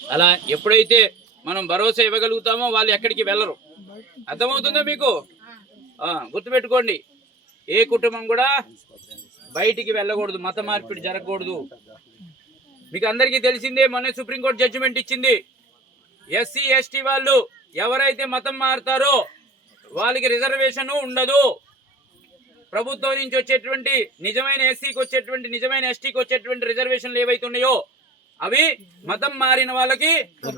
అలా ఎప్పుడైతే మనం భరోసా ఇవ్వగలుగుతామో వాళ్ళు ఎక్కడికి వెళ్ళరు. అర్థమవుతుందా మీకు? గుర్తుపెట్టుకోండి, ఏ కుటుంబం కూడా బయటికి వెళ్ళకూడదు, మత మార్పిడి జరగకూడదు. మీకు అందరికీ తెలిసిందే, మొన్న సుప్రీంకోర్టు జడ్జిమెంట్ ఇచ్చింది. ఎస్సీ ఎస్టీ వాళ్ళు ఎవరైతే మతం మారుతారో వాళ్ళకి రిజర్వేషన్ ఉండదు. ప్రభుత్వం నుంచి వచ్చేటువంటి నిజమైన ఎస్సీకి వచ్చేటువంటి, నిజమైన ఎస్టీకి వచ్చేటువంటి రిజర్వేషన్లు ఏవైతే ఉన్నాయో అవి మతం మారిన వాళ్ళకి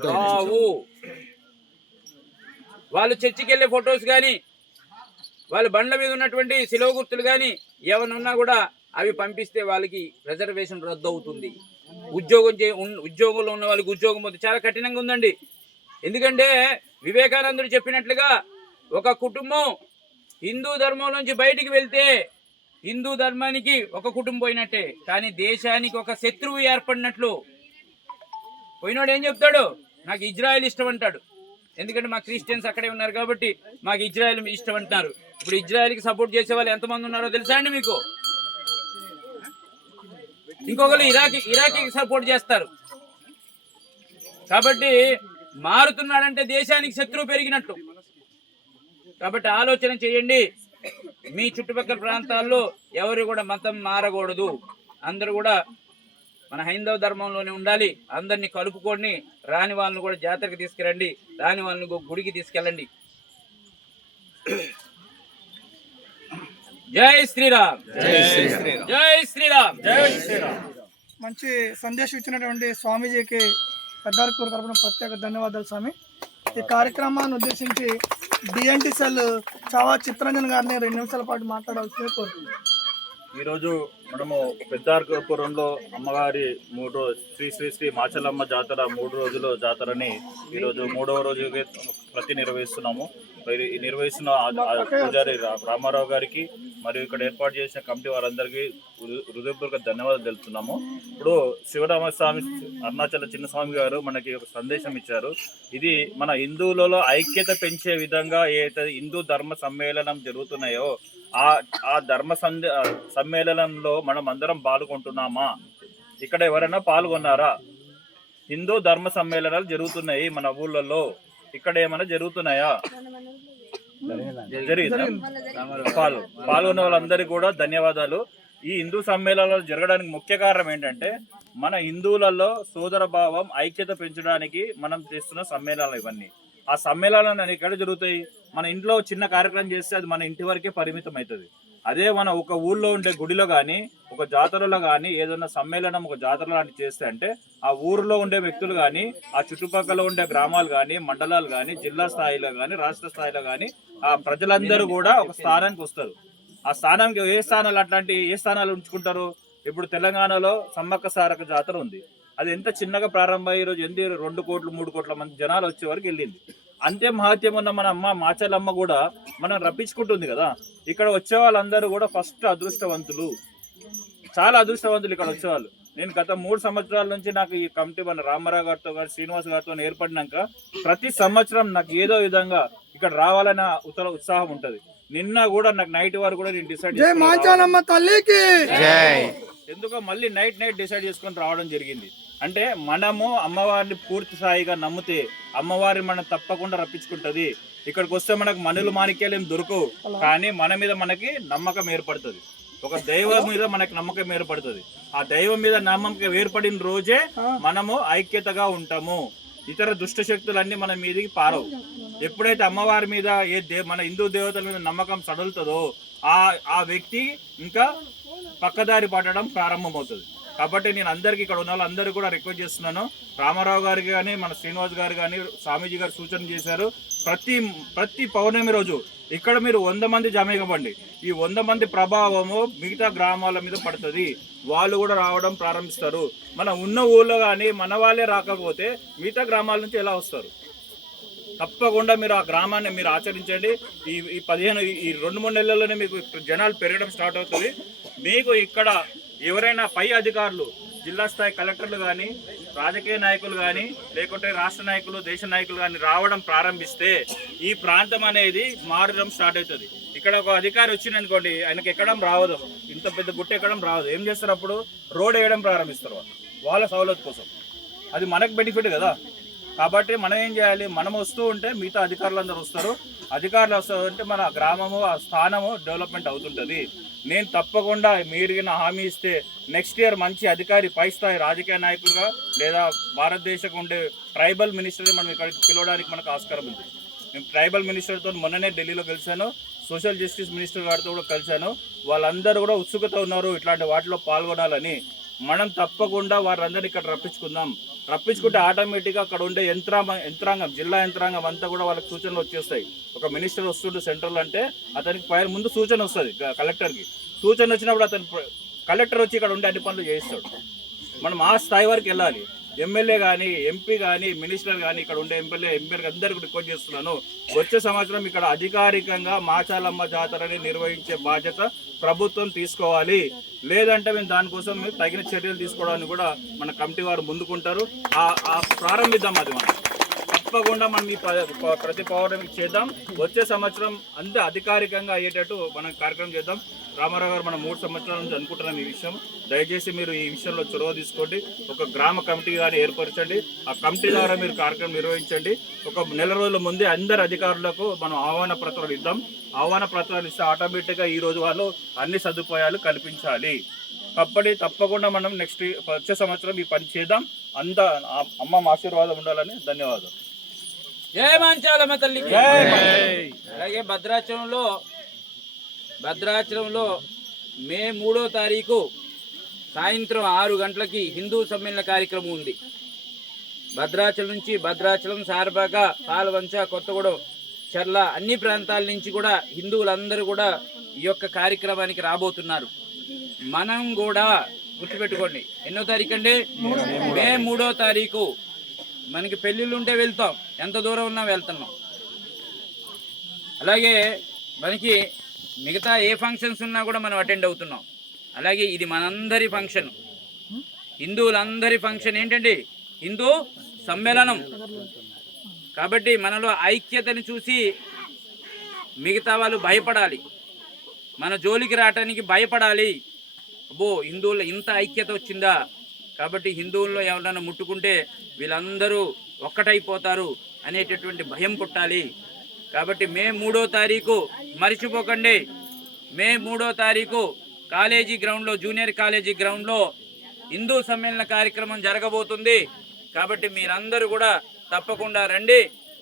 రావు. వాళ్ళు చర్చికి వెళ్ళే ఫొటోస్ కానీ, వాళ్ళ బండ్ల మీద ఉన్నటువంటి శిలువ గుర్తులు కానీ ఏమైనా ఉన్నా కూడా అవి పంపిస్తే వాళ్ళకి రిజర్వేషన్ రద్దు అవుతుంది. ఉద్యోగంలో ఉన్న వాళ్ళకి ఉద్యోగం పోతే చాలా కఠినంగా ఉందండి. ఎందుకంటే వివేకానందుడు చెప్పినట్లుగా ఒక కుటుంబం హిందూ ధర్మం నుంచి బయటికి వెళ్తే హిందూ ధర్మానికి ఒక కుటుంబం పోయినట్టే, కానీ దేశానికి ఒక శత్రువు ఏర్పడినట్లు. పోయినోడు ఏం చెప్తాడు? నాకు ఇజ్రాయెల్ ఇష్టం అంటాడు. ఎందుకంటే మా క్రిస్టియన్స్ అక్కడే ఉన్నారు కాబట్టి మాకు ఇజ్రాయెల్ ఇష్టం అంటున్నారు. ఇప్పుడు ఇజ్రాయెల్కి సపోర్ట్ చేసే వాళ్ళు ఎంతమంది ఉన్నారో తెలుసా అండి మీకు? ఇంకొకరు ఇరాకీకి సపోర్ట్ చేస్తారు. కాబట్టి మారుతున్నాడంటే దేశానికి శత్రువు పెరిగినట్లు. కాబట్టి ఆలోచన చేయండి, మీ చుట్టుపక్కల ప్రాంతాల్లో ఎవరు కూడా మతం మారకూడదు. అందరూ కూడా మన హైందవ ధర్మంలోనే ఉండాలి. అందరినీ కలుపుకొని రాని వాళ్ళని కూడా జాతరకు తీసుకురండి, రాని వాళ్ళని గుడికి తీసుకెళ్ళండి. జై శ్రీరామ్, జై శ్రీరామ్, జై శ్రీరామ్, జై శ్రీరామ్. మంచి సందేశం ఇచ్చినటువంటి స్వామీజీకి పెద్దారకూరు తరపున ప్రత్యేక ధన్యవాదాలు స్వామి. ఈ కార్యక్రమాన్ని ఉద్దేశించి డిఎన్టీ సెల్ చావా చిత్తరంజన్ గారిని 2 నిమిషాల పాటు మాట్లాడాల్సిందే కోరుతున్నాను. ఈరోజు మనము పెద్దారకపురంలో అమ్మగారి శ్రీ శ్రీ శ్రీ మాచలమ్మ జాతర 3 రోజుల జాతరని ఈరోజు 3వ రోజు నిర్వహిస్తున్నాము. ఈ నిర్వహిస్తున్న పూజారి రామారావు గారికి మరియు ఇక్కడ ఏర్పాటు చేసిన కమిటీ వారందరికీ హృదయపూర్వక ధన్యవాదాలు తెలుపుతున్నాము. ఇప్పుడు శివరామస్వామి అరుణాచల చిన్నస్వామి గారు మనకి ఒక సందేశం ఇచ్చారు. ఇది మన హిందువులలో ఐక్యత పెంచే విధంగా ఏదైతే హిందూ ధర్మ సమ్మేళనం జరుగుతున్నాయో ఆ ధర్మ సమ్మేళనంలో మనం అందరం పాల్గొంటున్నామా? ఇక్కడ ఎవరైనా పాల్గొన్నారా? హిందూ ధర్మ సమ్మేళనాలు జరుగుతున్నాయి మన ఊళ్ళల్లో, ఇక్కడ ఏమైనా జరుగుతున్నాయా? జరిగిందా? పాల్గొన్న వాళ్ళందరికీ కూడా ధన్యవాదాలు. ఈ హిందూ సమ్మేళనాలు జరగడానికి ముఖ్య కారణం ఏంటంటే మన హిందువులలో సోదర భావం, ఐక్యత పెంచడానికి మనం చేస్తున్న సమ్మేళనాలు ఇవన్నీ. ఆ సమ్మేళనాలు ఎక్కడ జరుగుతాయి? మన ఇంట్లో చిన్న కార్యక్రమం చేస్తే అది మన ఇంటి వరకే పరిమితం అవుతుంది. అదే మన ఒక ఊళ్ళో ఉండే గుడిలో కానీ, ఒక జాతరలో కానీ ఏదైనా సమ్మేళనం, ఒక జాతర లాంటివి చేస్తే అంటే ఆ ఊరిలో ఉండే వ్యక్తులు కానీ, ఆ చుట్టుపక్కల ఉండే గ్రామాలు కానీ, మండలాలు కానీ, జిల్లా స్థాయిలో కానీ, రాష్ట్ర స్థాయిలో కానీ ఆ ప్రజలందరూ కూడా ఒక స్థానానికి వస్తారు. ఆ స్థానానికి ఏ స్థానాలు ఉంచుకుంటారు? ఇప్పుడు తెలంగాణలో సమ్మక్క సారక్క జాతర ఉంది. అది ఎంత చిన్నగా ప్రారంభం, ఈరోజు 2 కోట్లు 3 కోట్ల మంది జనాలు వచ్చే వరకు వెళ్ళింది. అంతే మహత్యం ఉన్న మన అమ్మ మాచలమ్మ కూడా మనం రప్పించుకుంటుంది కదా. ఇక్కడ వచ్చే వాళ్ళందరూ కూడా ఫస్ట్ అదృష్టవంతులు, చాలా అదృష్టవంతులు ఇక్కడ వచ్చేవాళ్ళు. నేను గత 3 సంవత్సరాల నుంచి నాకు ఈ కమిటీ మన రామారావు గారితో కానీ శ్రీనివాస్ గారితో ఏర్పడినాక ప్రతి సంవత్సరం నాకు ఏదో విధంగా ఇక్కడ రావాలన్న ఉత్సాహం ఉంటుంది. నిన్న కూడా నాకు నైట్ వరకు కూడా నేను డిసైడ్ ఎందుకో మళ్ళీ నైట్ డిసైడ్ చేసుకొని రావడం జరిగింది. అంటే మనము అమ్మవారిని పూర్తి స్థాయిగా నమ్మితే అమ్మవారిని మనం తప్పకుండా రప్పించుకుంటది. ఇక్కడికి వస్తే మనకు మనులు మాణిక్యాలు ఏం దొరకవు, కానీ మన మీద మనకి నమ్మకం ఏర్పడుతుంది. ఒక దైవం మీద మనకి నమ్మకం ఏర్పడుతుంది. ఆ దైవం మీద నమ్మకం ఏర్పడిన రోజే మనము ఐక్యతగా ఉంటాము. ఇతర దుష్ట శక్తులన్నీ మన మీదకి పారవు. ఎప్పుడైతే అమ్మవారి మీద మన హిందూ దేవతల మీద నమ్మకం సడలుతుందో ఆ వ్యక్తి ఇంకా పక్కదారి పడడం ప్రారంభమవుతుంది. కాబట్టి నేను అందరికీ ఇక్కడ ఉన్న వాళ్ళందరూ కూడా రిక్వెస్ట్ చేస్తున్నాను. రామారావు గారికి కానీ, మన శ్రీనివాస్ గారు కానీ, స్వామీజీ గారు సూచన చేశారు. ప్రతి పౌర్ణమి రోజు ఇక్కడ మీరు 100 మంది జమ ఇవ్వండి. ఈ 100 మంది ప్రభావము మిగతా గ్రామాల మీద పడుతుంది. వాళ్ళు కూడా రావడం ప్రారంభిస్తారు. మన ఉన్న ఊళ్ళో కానీ మన వాళ్ళే రాకపోతే మిగతా గ్రామాల నుంచి ఎలా వస్తారు? తప్పకుండా మీరు ఆ గ్రామాన్ని మీరు ఆచరించండి. ఈ 2-3 నెలల్లోనే మీకు జనాలు పెరగడం స్టార్ట్ అవుతుంది. మీకు ఇక్కడ ఎవరైనా పై అధికారులు, జిల్లా స్థాయి కలెక్టర్లు కానీ, రాజకీయ నాయకులు కానీ, లేకుంటే రాష్ట్ర నాయకులు, దేశ నాయకులు కానీ రావడం ప్రారంభిస్తే ఈ ప్రాంతం అనేది మారడం స్టార్ట్ అవుతుంది. ఇక్కడ ఒక అధికారి వచ్చిందనుకోండి, ఆయనకి ఎక్కడం రావదు, ఇంత పెద్ద గుట్ట ఎక్కడం రావదు. ఏం చేస్తారు? అప్పుడు రోడ్ వేయడం ప్రారంభిస్తారు వాళ్ళ సౌలత్ కోసం. అది మనకు బెనిఫిట్ కదా. కాబట్టి మనం ఏం చేయాలి, మనం వస్తూ ఉంటే మిగతా అధికారులందరూ వస్తారు. అధికారులు వస్తారంటే మన గ్రామము ఆ స్థానము డెవలప్మెంట్ అవుతుంటుంది. నేను తప్పకుండా మీరు హామీ ఇస్తే నెక్స్ట్ ఇయర్ మంచి అధికారి, పై స్థాయి రాజకీయ నాయకులుగా లేదా భారతదేశం ఉండే ట్రైబల్ మినిస్టర్ని మనం ఇక్కడికి పిలవడానికి మనకు ఆస్కారం ఉంది. నేను ట్రైబల్ మినిస్టర్తో మొన్ననే ఢిల్లీలో కలిశాను, సోషల్ జస్టిస్ మినిస్టర్ గారితో కూడా కలిశాను. వాళ్ళందరూ కూడా ఉత్సుకత ఉన్నారు ఇట్లాంటి వాటిలో పాల్గొనాలని. మనం తప్పకుండా వారందరినీ ఇక్కడ రప్పించుకుంటే ఆటోమేటిక్గా అక్కడ ఉండే యంత్రాంగం జిల్లా యంత్రాంగం అంతా కూడా వాళ్ళకి సూచనలు వచ్చేస్తాయి. ఒక మినిస్టర్ వస్తుంటే సెంట్రల్ అంటే అతనికి ముందు సూచన వస్తుంది కలెక్టర్కి. సూచన వచ్చినప్పుడు అతను కలెక్టర్ వచ్చి ఇక్కడ ఉండే అన్ని పనులు చేయిస్తాడు. మనం ఆ స్థాయి వరకు వెళ్ళాలి. ఎమ్మెల్యే కానీ, ఎంపీ కానీ, మినిస్టర్ కానీ, ఇక్కడ ఉండే ఎంపీలకు అందరికీ రిక్వెస్ట్ చేస్తున్నాను, వచ్చే సంవత్సరం ఇక్కడ అధికారికంగా మాచాలమ్మ జాతరని నిర్వహించే బాధ్యత ప్రభుత్వం తీసుకోవాలి. లేదంటే మేము దానికోసం తగిన చర్యలు తీసుకోవడానికి కూడా మన కమిటీ వారు ముందుకుంటారు. ప్రారంభిద్దాం. అది మనం తప్పకుండా మనం ఈ ప్రతి పౌర్ణమికి చేద్దాం. వచ్చే సంవత్సరం అంతే అధికారికంగా అయ్యేటట్టు మనం కార్యక్రమం చేద్దాం. రామారావు గారు మనం 3 సంవత్సరాల నుంచి అనుకుంటున్నాం ఈ విషయం. దయచేసి మీరు ఈ విషయంలో చొరవ తీసుకోండి. ఒక గ్రామ కమిటీ కానీ ఏర్పరచండి. ఆ కమిటీ ద్వారా మీరు కార్యక్రమం నిర్వహించండి. ఒక నెల రోజుల ముందే అందరు అధికారులకు మనం ఆహ్వాన పత్రాలు ఇద్దాం. ఆహ్వాన పత్రాలు ఇస్తే ఆటోమేటిక్గా ఈ రోజు వాళ్ళు అన్ని సదుపాయాలు కల్పించాలి. కాబట్టి తప్పకుండా మనం వచ్చే సంవత్సరం ఈ పని చేద్దాం. అంతా అమ్మ ఆశీర్వాదం ఉండాలని. ధన్యవాదాలు. జై మాంచాలమ్మ తల్లికి. అలాగే భద్రాచలంలో మే 3వ తారీఖు సాయంత్రం 6 గంటలకి హిందూ సమ్మేళన కార్యక్రమం ఉంది. భద్రాచలం, సారబాగ, పాలవంచ, కొత్తగూడెం, చర్ల అన్ని ప్రాంతాల నుంచి కూడా హిందువులందరూ కూడా ఈ యొక్క కార్యక్రమానికి రాబోతున్నారు. మనం కూడా గుర్తుపెట్టుకోండి, ఎన్నో తారీఖు అండి? మే 3వ తారీఖు. మనకి పెళ్ళిళ్ళు ఉంటే వెళ్తాం, ఎంత దూరం ఉన్నా వెళ్తున్నాం. అలాగే మనకి మిగతా ఏ ఫంక్షన్స్ ఉన్నా కూడా మనం అటెండ్ అవుతున్నాం. అలాగే ఇది మనందరి ఫంక్షన్, హిందువులందరి ఫంక్షన్. ఏంటండి? హిందూ సమ్మేళనం. కాబట్టి మనలో ఐక్యతను చూసి మిగతా వాళ్ళు భయపడాలి, మన జోలికి రావటానికి భయపడాలి. అబ్బో, హిందువుల్లో ఇంత ఐక్యత వచ్చిందా, కాబట్టి హిందువుల్లో ఎవరైనా ముట్టుకుంటే వీళ్ళందరూ ఒక్కటైపోతారు అనేటటువంటి భయం పుట్టాలి. కాబట్టి మే 3వ తారీఖు మర్చిపోకండి. మే 3వ తారీఖు కాలేజీ గ్రౌండ్లో, జూనియర్ కాలేజీ గ్రౌండ్లో హిందూ సమ్మేళన కార్యక్రమం జరగబోతుంది. కాబట్టి మీరందరూ కూడా తప్పకుండా రండి,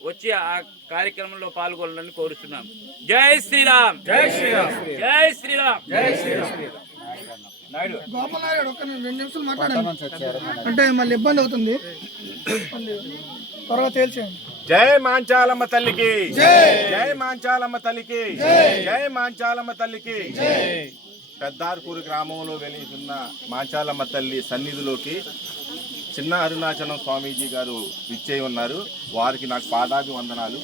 వచ్చి ఆ కార్యక్రమంలో పాల్గొనాలని కోరుతున్నాం. జై శ్రీరామ్. జై శ్రీరామ్. జై శ్రీరామ్. జై శ్రీరామ్. గోపాల్ నాయుడు ఒక 2 నిమిషాలు మాట్లాడండి, అంటే మళ్ళీ ఇబ్బంది అవుతుంది, త్వరగా తేల్చేయండి. జై మాంచాలమ్మ తల్లికి, జై మాంచాలమ్మ తల్లికి, జై మాంచాలమ్మ తల్లికి. పెద్దార్కూరు గ్రామంలో వెలిసిన మాంచాలమ్మ తల్లి సన్నిధిలోకి చిన్న అరుణాచలం స్వామీజీ గారు విచ్చేయి ఉన్నారు. వారికి నాకు పాదాభివందనాలు.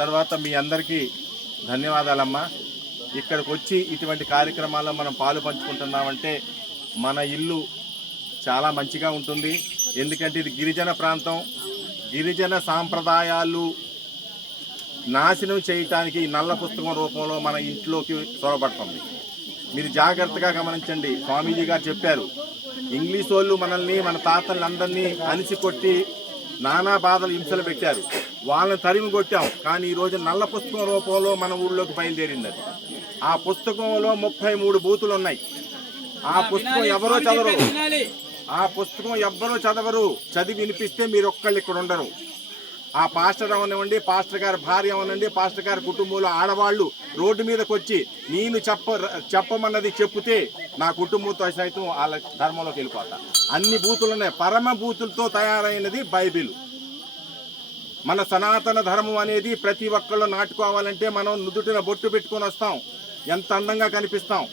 తర్వాత మీ అందరికీ ధన్యవాదాలమ్మా. ఇక్కడికి వచ్చి ఇటువంటి కార్యక్రమాల్లో మనం పాలు పంచుకుంటున్నామంటే మన ఇల్లు చాలా మంచిగా ఉంటుంది. ఎందుకంటే ఇది గిరిజన ప్రాంతం. గిరిజన సాంప్రదాయాలు నాశనం చేయటానికి నల్ల పుస్తకం రూపంలో మన ఇంట్లోకి చొరబడుతుంది. మీరు జాగ్రత్తగా గమనించండి. స్వామీజీ గారు చెప్పారు, ఇంగ్లీష్ వాళ్ళు మనల్ని, మన తాతలందరినీ అలిసి కొట్టి నానా బాధలు, హింసలు పెట్టారు. వాళ్ళని తరిమి కొట్టాం. కానీ ఈరోజు నల్ల పుస్తకం రూపంలో మన ఊళ్ళోకి బయలుదేరింది. అది ఆ పుస్తకంలో 33 బూతులు ఉన్నాయి. ఆ పుస్తకం ఎవరో చదవరు. చదివి వినిపిస్తే మీరు ఒక్కళ్ళు ఇక్కడ ఉండరు. ఆ పాస్టర్ అవనివ్వండి, పాస్టర్ గారి భార్య అవనండి, పాస్టర్ గారి కుటుంబంలో ఆడవాళ్ళు రోడ్డు మీదకి వచ్చి నేను చెప్పమన్నది చెప్తే నా కుటుంబంతో సైతం వాళ్ళ ధర్మంలోకి వెళ్ళిపోతా. అన్ని బూతులు ఉన్నాయి. పరమ బూతులతో తయారైనది బైబిల్. మన సనాతన ధర్మం అనేది ప్రతి ఒక్కళ్ళు నాటుకోవాలంటే మనం నుదుటిన బొట్టు పెట్టుకొని వస్తాం, ఎంత అందంగా కనిపిస్తాం.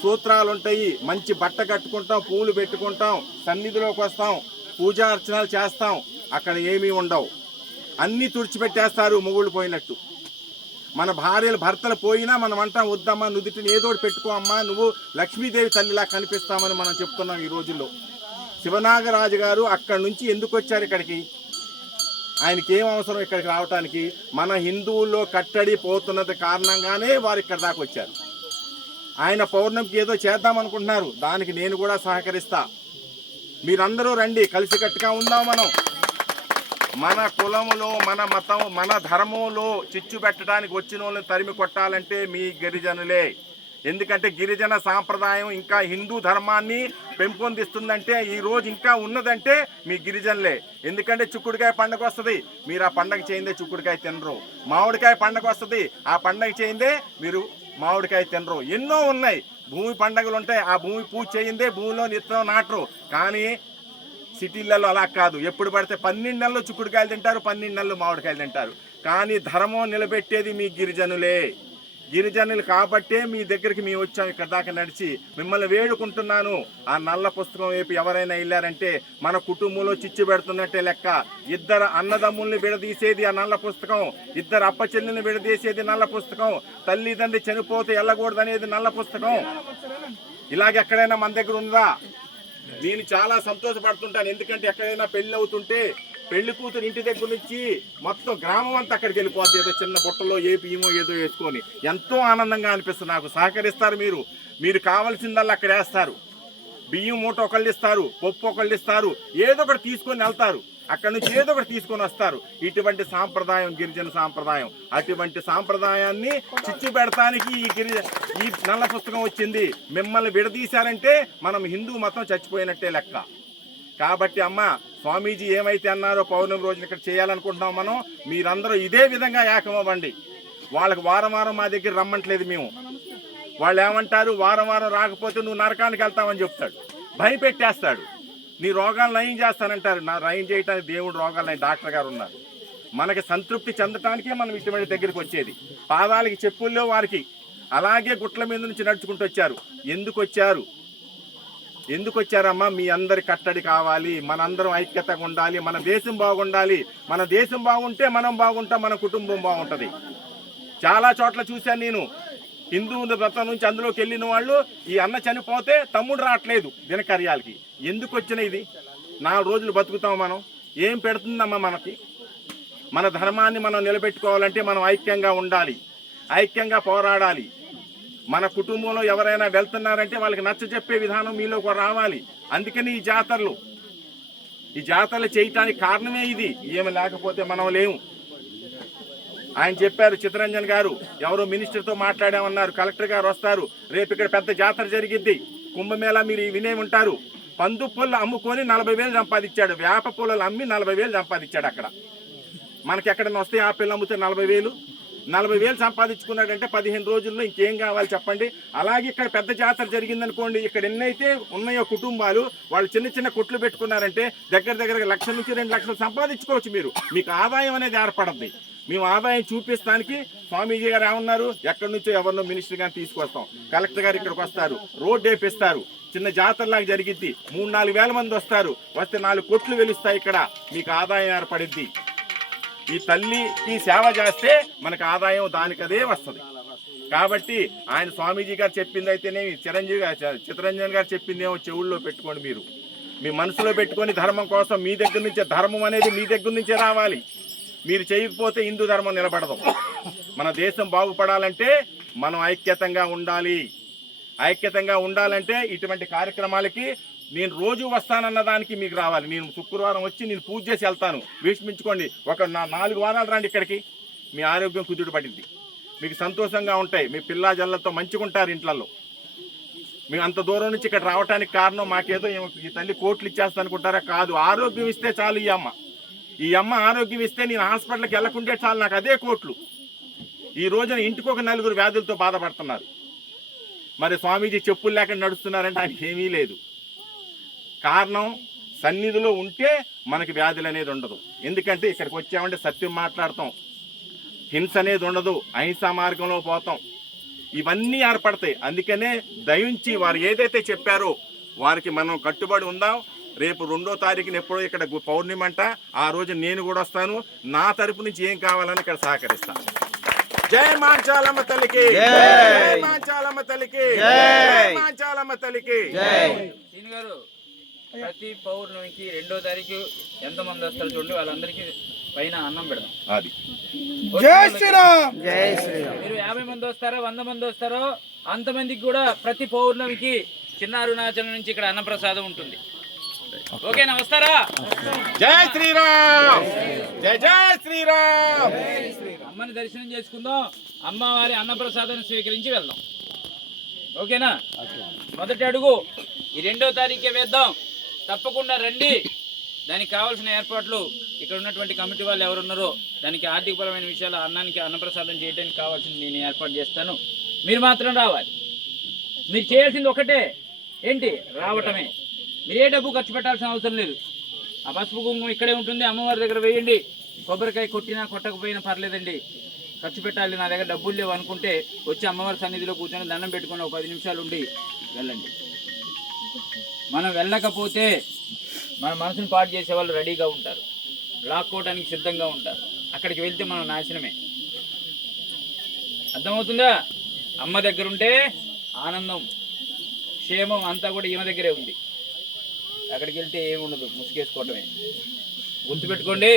సూత్రాలు ఉంటాయి, మంచి బట్ట కట్టుకుంటాం, పూలు పెట్టుకుంటాం, సన్నిధిలోకి వస్తాం, పూజా అర్చనలు చేస్తాం. అక్కడ ఏమీ ఉండవు, అన్నీ తుడిచిపెట్టేస్తారు మొగుళ్ళు పోయినట్టు. మన భర్తలు పోయినా మనం అంటాం, వద్దమ్మా నుదుటిని ఏదోటి పెట్టుకో అమ్మా, నువ్వు లక్ష్మీదేవి తల్లిలా కనిపిస్తామని మనం చెప్తున్నాం ఈ రోజుల్లో. శివనాగరాజు గారు అక్కడి నుంచి ఎందుకు వచ్చారు ఇక్కడికి? ఆయనకి ఏం అవసరం ఇక్కడికి రావటానికి? మన హిందువుల్లో కట్టడి పోతున్నది కారణంగానే వారు ఇక్కడ దాకా వచ్చారు. ఆయన పౌర్ణమికి ఏదో చేద్దామనుకుంటున్నారు, దానికి నేను కూడా సహకరిస్తా. మీరందరూ రండి, కలిసికట్టుగా ఉందాం. మన కులములో, మన మతం, మన ధర్మంలో చిచ్చు పెట్టడానికి వచ్చిన వాళ్ళని తరిమి కొట్టాలంటే మీ గిరిజనులే. ఎందుకంటే గిరిజన సాంప్రదాయం ఇంకా హిందూ ధర్మాన్ని పెంపొందిస్తుందంటే ఈ రోజు ఇంకా ఉన్నదంటే మీ గిరిజనులే. ఎందుకంటే చుక్కుడుకాయ పండుగ వస్తుంది, మీరు ఆ పండగ చేయిందే చుక్కుడుకాయ తినరు. మామిడికాయ పండుగ వస్తుంది, ఆ పండగ చేయిందే మీరు మామిడికాయ తినరు. ఎన్నో ఉన్నాయి భూమి పండుగలు ఉంటాయి, ఆ భూమి పూజ చేయిందే భూమిలో విత్తనం నాటరు. కానీ సిటీలలో అలా కాదు, ఎప్పుడు పడితే 12 నెలలు చుక్కుడుకాయలు తింటారు, 12 నెలలు మామిడికాయలు తింటారు. కానీ ధర్మం నిలబెట్టేది మీ గిరిజనులే. గిరిజనులు కాబట్టే మీ దగ్గరికి మేము వచ్చాం, ఇక్కడ దాకా నడిచి మిమ్మల్ని వేడుకుంటున్నాను. ఆ నల్ల పుస్తకం వైపు ఎవరైనా వెళ్ళారంటే మన కుటుంబంలో చిచ్చు పెడుతున్నట్టే లెక్క. ఇద్దరు అన్నదమ్ముల్ని విడదీసేది ఆ నల్ల పుస్తకం, ఇద్దరు అప్పచెల్లిని విడదీసేది నల్ల పుస్తకం, తల్లిదండ్రి చనిపోతే వెళ్ళకూడదనేది నల్ల పుస్తకం. ఇలాగెక్కడైనా మన దగ్గర ఉందా? నేను చాలా సంతోషపడుతుంటాను, ఎందుకంటే ఎక్కడైనా పెళ్లి అవుతుంటే పెళ్లి కూతురు ఇంటి దగ్గర నుంచి మొత్తం గ్రామం అంతా అక్కడికి వెళ్ళిపోద్ది, ఏదో చిన్న బుట్టలో ఏ బియ్యమో ఏదో వేసుకొని. ఎంతో ఆనందంగా అనిపిస్తుంది నాకు. సహకరిస్తారు మీరు కావాల్సిందల్లా అక్కడ వేస్తారు. బియ్యం మూట ఒకళ్ళు ఇస్తారు, పప్పు ఒకళ్ళు ఇస్తారు, ఏదో ఒకటి తీసుకొని వెళ్తారు, అక్కడ నుంచి ఏదో ఒకటి తీసుకొని వస్తారు. ఇటువంటి సాంప్రదాయం గిరిజన సాంప్రదాయం. అటువంటి సాంప్రదాయాన్ని చిచ్చు పెడతానికి ఈ నల్ల పుస్తకం వచ్చింది. మిమ్మల్ని విడదీశారంటే మనం హిందూ మతం చచ్చిపోయినట్టే లెక్క. కాబట్టి అమ్మ, స్వామీజీ ఏమైతే అన్నారో పౌర్ణమి రోజున ఇక్కడ చేయాలనుకుంటున్నాం మనం, మీరందరూ ఇదే విధంగా ఏకమవ్వండి. వాళ్ళకి వారం వారం మా దగ్గర రమ్మంటలేదు మేము. వాళ్ళు ఏమంటారు, వారం వారం రాకపోతే నువ్వు నరకానికి వెళ్తావని చెప్తాడు, భయపెట్టేస్తాడు. నీ రోగాలు నయం చేస్తానంటారు. నయం చేయడానికి దేవుడు రోగాలు నయం డాక్టర్ గారు ఉన్నారు. మనకి సంతృప్తి చెందటానికే మనం ఇటువంటి దగ్గరికి వచ్చేది. పాదాలకి చెప్పుల్లో వారికి అలాగే గుట్ల మీద నుంచి నడుచుకుంటూ వచ్చారు. ఎందుకు వచ్చారమ్మా? మీ అందరి కట్టడి కావాలి, మనందరం ఐక్యతగా ఉండాలి, మన దేశం బాగుండాలి. మన దేశం బాగుంటే మనం బాగుంటాం, మన కుటుంబం బాగుంటుంది. చాలా చోట్ల చూశాను నేను, హిందూ వ్రతం నుంచి అందులోకి వెళ్ళిన వాళ్ళు ఈ అన్న చనిపోతే తమ్ముడు రావట్లేదు దినకార్యాలకి. ఎందుకు వచ్చిన ఇది? 4 రోజులు బతుకుతాం మనం, ఏం పెడుతుందమ్మా మనకి? మన ధర్మాన్ని మనం నిలబెట్టుకోవాలంటే మనం ఐక్యంగా ఉండాలి, ఐక్యంగా పోరాడాలి. మన కుటుంబంలో ఎవరైనా వెళ్తున్నారంటే వాళ్ళకి నచ్చ చెప్పే విధానం మీలో రావాలి. అందుకని ఈ జాతరలు చేయటానికి కారణమే ఇది. ఏమి లేకపోతే మనం లేము. ఆయన చెప్పారు, చిత్తరంజన్ గారు ఎవరో మినిస్టర్తో మాట్లాడామన్నారు, కలెక్టర్ గారు వస్తారు, రేపు ఇక్కడ పెద్ద జాతర జరిగిద్ది, కుంభమేళా మీరు వినే ఉంటారు. పందు పుల్ల అమ్ముకొని 40,000 సంపాదించాడు, వేప పుల్లలు అమ్మి 40,000 సంపాదించాడు. అక్కడ మనకి ఎక్కడన్నా వస్తే ఆ పిల్ల అమ్మితే 40,000 సంపాదించుకున్నాడంటే 15 రోజుల్లో ఇంకేం కావాలి చెప్పండి. అలాగే ఇక్కడ పెద్ద జాతర జరిగిందనుకోండి, ఇక్కడ ఎన్నైతే ఉన్నాయో కుటుంబాలు, వాళ్ళు చిన్న చిన్న కొట్లు పెట్టుకున్నారంటే దగ్గర 1,00,000 నుంచి 2 లక్షలు సంపాదించుకోవచ్చు. మీకు ఆదాయం అనేది ఏర్పడద్ది. మేము ఆదాయం చూపిస్తానికి స్వామీజీ గారు ఏమన్నారు, ఎక్కడి నుంచో ఎవరినో మినిస్టర్ గారిని తీసుకొస్తాం, కలెక్టర్ గారు ఇక్కడికి వస్తారు, రోడ్ వేపిస్తారు, చిన్న జాతరలాగా జరిగిద్ది, 3-4 వేల మంది వస్తారు, వస్తే 4 కోట్లు వెలుస్తాయి, ఇక్కడ మీకు ఆదాయం ఏర్పడిద్ది. ఈ తల్లికి సేవ చేస్తే మనకు ఆదాయం దానికదే వస్తుంది. కాబట్టి ఆయన స్వామీజీ గారు చెప్పింది అయితేనే, చిత్తరంజన్ గారు చెప్పిందేమో చెవుల్లో పెట్టుకోండి. మీరు మీ మనసులో పెట్టుకొని ధర్మం కోసం మీ దగ్గర నుంచే, ధర్మం అనేది మీ దగ్గర నుంచే రావాలి. మీరు చేయకపోతే హిందూ ధర్మం నిలబడదు. మన దేశం బాగుపడాలంటే మనం ఐక్యతంగా ఉండాలి. ఐక్యతంగా ఉండాలంటే ఇటువంటి కార్యక్రమాలకి నేను రోజు వస్తానన్న దానికి మీకు రావాలి. నేను శుక్రవారం వచ్చి నేను పూజ చేసి వెళ్తాను, వీక్షించుకోండి. ఒక 4 వారాలు రండి ఇక్కడికి, మీ ఆరోగ్యం కుదుట పడింది, మీకు సంతోషంగా ఉంటాయి, మీ పిల్లా జల్లతో మంచిగా ఉంటారు ఇంట్లలో. మేము అంత దూరం నుంచి ఇక్కడ రావడానికి కారణం మాకేదో ఈ తల్లి కోట్లు ఇచ్చేస్తా అనుకుంటారా? కాదు, ఆరోగ్యం ఇస్తే చాలు. ఈ అమ్మ ఆరోగ్యం ఇస్తే నేను హాస్పిటల్కి వెళ్ళకుంటే చాలు, నాకు అదే కోట్లు. ఈ రోజున ఇంటికి ఒక 4 వ్యాధులతో బాధపడుతున్నారు. మరి స్వామీజీ చెప్పులు లేకుండా నడుస్తున్నారంటే ఆయనకి ఏమీ లేదు. కారణం సన్నిధిలో ఉంటే మనకి వ్యాధులు అనేది ఉండదు. ఎందుకంటే ఇక్కడికి వచ్చామంటే సత్యం మాట్లాడతాం, హింస అనేది ఉండదు, అహింసా మార్గంలో పోతాం, ఇవన్నీ ఏర్పడతాయి. అందుకనే దయించి వారు ఏదైతే చెప్పారో వారికి మనం కట్టుబడి ఉందాం. రేపు 2వ తారీఖున ఎప్పుడో ఇక్కడ పౌర్ణమి అంట, ఆ రోజు నేను కూడా వస్తాను. నా తరపు నుంచి ఏం కావాలని ఇక్కడ సహకరిస్తాను. జై మాంచాలమ్మ తల్లికి, జై మాంచాలమ్మ తల్లికి, జై మాంచాలమ్మ తల్లికి. సీన్ గారు, ప్రతి పౌర్ణమికి 2వ తారీఖు ఎంతమంది వస్తారు చూడండి, వాళ్ళందరికీ పైన అన్నం పెడదాం. అది జై శ్రీరామ్. మీరు 50 మంది వస్తారో 100 మంది వస్తారో అంతమందికి కూడా ప్రతి పౌర్ణమికి చిన్న అరుణాచలం నుంచి ఇక్కడ అన్నప్రసాదం ఉంటుంది. ఉంటుంది. ఓకేనా? వస్తారా? జై శ్రీరామ్, జై జై శ్రీరామ్. అమ్మని దర్శనం చేసుకుందాం, అమ్మవారి అన్నప్రసాదాన్ని స్వీకరించి వెళ్దాం. ఓకేనా? మొదటి అడుగు ఈ 2వ తారీఖే వేద్దాం. తప్పకుండా రండి. దానికి కావాల్సిన ఏర్పాట్లు ఇక్కడ ఉన్నటువంటి కమిటీ వాళ్ళు ఎవరున్నారో దానికి ఆర్థికపరమైన విషయాలు అన్నానికి అన్నప్రసాదం చేయడానికి కావాల్సింది నేను ఏర్పాటు చేస్తాను. మీరు మాత్రం రావాలి. మీరు చేయాల్సింది ఒకటే, ఏంటి? రావటమే. మీరు ఏ డబ్బు ఖర్చు పెట్టాల్సిన అవసరం లేదు. ఆ పసుపు కుంకుమ ఇక్కడే ఉంటుంది, అమ్మవారి దగ్గర వేయండి. కొబ్బరికాయ కొట్టినా కొట్టకపోయినా పర్లేదండి. ఖర్చు పెట్టాలి, నా దగ్గర డబ్బులు లేవు అనుకుంటే వచ్చి అమ్మవారి సన్నిధిలో కూర్చొని దండం పెట్టుకుని ఒక 10 నిమిషాలు ఉండి వెళ్ళండి. మనం వెళ్ళకపోతే మన మనసును పాటు చేసే వాళ్ళు రెడీగా ఉంటారు, లాక్కోవడానికి సిద్ధంగా ఉంటారు. అక్కడికి వెళ్తే మనం నాశనమే. అర్థమవుతుందా? అమ్మ దగ్గర ఉంటే ఆనందం, క్షేమం అంతా కూడా ఈమె దగ్గరే ఉంది. అక్కడికి వెళ్తే ఏముండదు, ముసుగేసుకోవటమే. గుర్తుపెట్టుకోండి.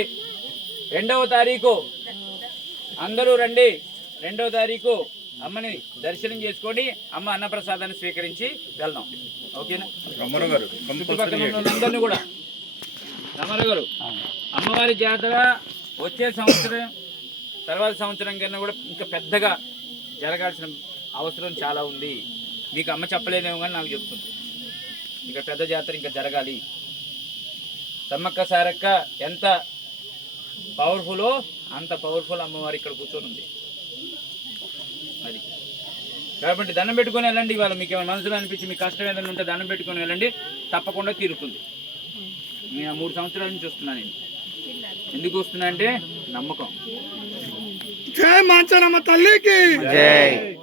2వ తారీఖు అందరూ రండి. 2వ తారీఖు అమ్మని దర్శనం చేసుకొని అమ్మ అన్నప్రసాదాన్ని స్వీకరించి వెళ్దాం. ఓకేనా? చుట్టుపక్కల ఉన్న వాళ్ళందరినీ కూడా రామారావు అమ్మవారి జాతర వచ్చే సంవత్సరం తర్వాత సంవత్సరం కన్నా కూడా ఇంకా పెద్దగా జరగాల్సిన అవసరం చాలా ఉంది. మీకు అమ్మ చెప్పలేదేమో కానీ నాకు చెప్తుంది. ఇంకా పెద్ద జాతర ఇంకా జరగాలి. సమ్మక్క సారక్క ఎంత పవర్ఫుల్లో అంత పవర్ఫుల్ అమ్మవారు ఇక్కడ కూర్చొని ఉంది. అది కాబట్టి దండం పెట్టుకొని వెళ్ళండి. ఇవాళ మీకు ఏమైనా మనసులో అనిపించి మీకు కష్టం ఏదైనా ఉంటే దండం పెట్టుకొని వెళ్ళండి, తప్పకుండా తీరుతుంది. నేను 3 సంవత్సరాల నుంచి వస్తున్నాను. నేను ఎందుకు వస్తున్నా అంటే నమ్మకం. జై మాంచాలమ్మ తల్లికి. జై.